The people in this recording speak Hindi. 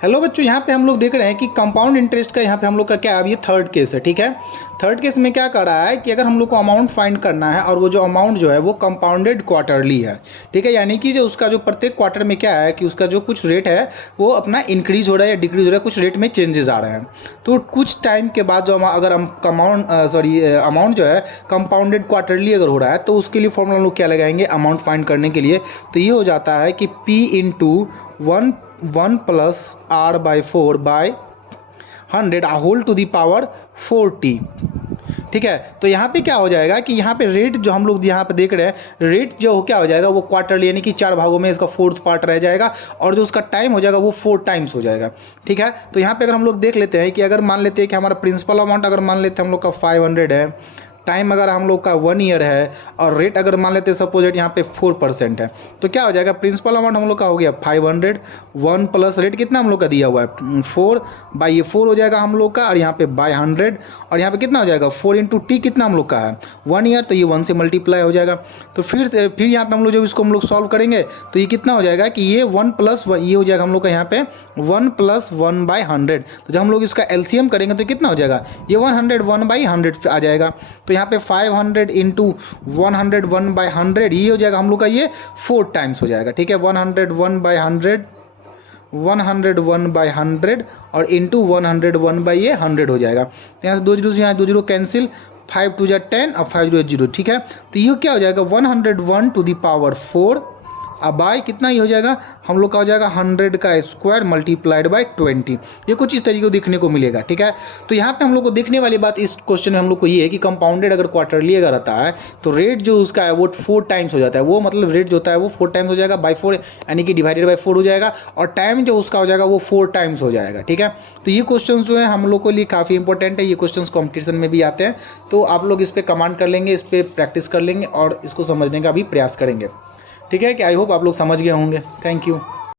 हेलो बच्चों, यहाँ पे हम लोग देख रहे हैं कि कंपाउंड इंटरेस्ट का यहाँ पे हम लोग का क्या है, अब ये थर्ड केस है। ठीक है, थर्ड केस में क्या कर रहा है कि अगर हम लोग को अमाउंट फाइंड करना है और वो जो अमाउंट जो है वो कंपाउंडेड क्वार्टरली है। ठीक है, यानी कि जो उसका जो प्रत्येक क्वार्टर में क्या है कि उसका जो कुछ रेट है वो अपना इंक्रीज हो रहा है या डिक्रीज हो रहा है, कुछ रेट में चेंजेस आ रहे हैं। तो कुछ टाइम के बाद जो अगर हम अमाउंट जो है कंपाउंडेड क्वार्टरली अगर हो रहा है तो उसके लिए फॉर्मूला हम लोग क्या लगाएंगे अमाउंट फाइंड करने के लिए। तो ये हो जाता है कि P into one plus R by 4 by 100 whole to the power 40। ठीक है, तो यहाँ पे क्या हो जाएगा कि यहाँ पे रेट जो हम लोग यहाँ पे देख रहे हैं, रेट जो क्या हो जाएगा वो क्वार्टरली यानी कि 4 भागों में इसका फोर्थ पार्ट रह जाएगा और जो उसका टाइम हो जाएगा वो 4 टाइम्स हो जाएगा। ठीक है, तो यहाँ पे अगर हम लोग देख लेते हैं कि अगर मान लेते हैं कि हमारा प्रिंसिपल अमाउंट अगर मान लेते हैं हम लोग का 500 है, टाइम अगर हम लोग का 1 ईयर है और रेट अगर मान लेते हैं सपोज यहाँ पे 4% है, तो क्या हो जाएगा प्रिंसिपल अमाउंट हम लोग का हो गया 500, 1 प्लस रेट कितना हम लोग का दिया हुआ है 4 बाई ये 4 हो जाएगा हम लोग का, और यहाँ पे बाई 100 और यहाँ पे कितना हो जाएगा 4 इंटू टी कितना हम लोग का है 1 ईयर, तो ये 1 से मल्टीप्लाई हो जाएगा। तो फिर यहाँ पे हम लोग जब इसको हम लोग सॉल्व करेंगे तो ये कितना हो जाएगा कि ये 1 प्लस ये हो जाएगा हम लोग का यहाँ पे 1 प्लस 1 बाई 100। तो जब हम लोग इसका एलसीएम करेंगे तो कितना हो जाएगा ये 101 बाई 100 आ जाएगा। तो यहाँ पे 500 इंटू 101 बाई 100 ये हो जाएगा हम लोग का ये 4 टाइम्स हो जाएगा। ठीक है, 101 बाई 100 101 बाई 100 और इंटू 101 बाई ये 100 हो जाएगा। तो यहाँ से 2 जीरो से यहाँ 2 जीरो कैंसिल, 5 2 जा 10 और 5 0 0। ठीक है, तो ये क्या हो जाएगा 101 टू दी पावर 4 अब बाय कितना ही हो जाएगा हम लोग का हो जाएगा 100 का स्क्वायर मल्टीप्लाइड बाय 20। ये कुछ इस तरीके को देखने को मिलेगा। ठीक है, तो यहाँ पे हम लोग को देखने वाली बात इस क्वेश्चन में हम लोग को ये है कि कंपाउंडेड अगर क्वार्टरली अगर आता है तो रेट जो उसका है वो 4 टाइम्स हो जाता है, वो मतलब रेट जो होता है वो 4 टाइम्स हो जाएगा बाई 4 यानी कि डिवाइडेड बाई 4 हो जाएगा, और टाइम जो उसका हो जाएगा वो 4 टाइम्स हो जाएगा। ठीक है, तो ये क्वेश्चन जो है हम लोग के लिए काफ़ी इंपॉर्टेंट है, ये क्वेश्चन कॉम्पिटिशन में भी आते हैं, तो आप लोग इस पर कमांड कर लेंगे, इस पर प्रैक्टिस कर लेंगे और इसको समझने का भी प्रयास करेंगे। ठीक है, कि आई होप आप लोग समझ गए होंगे। Thank you.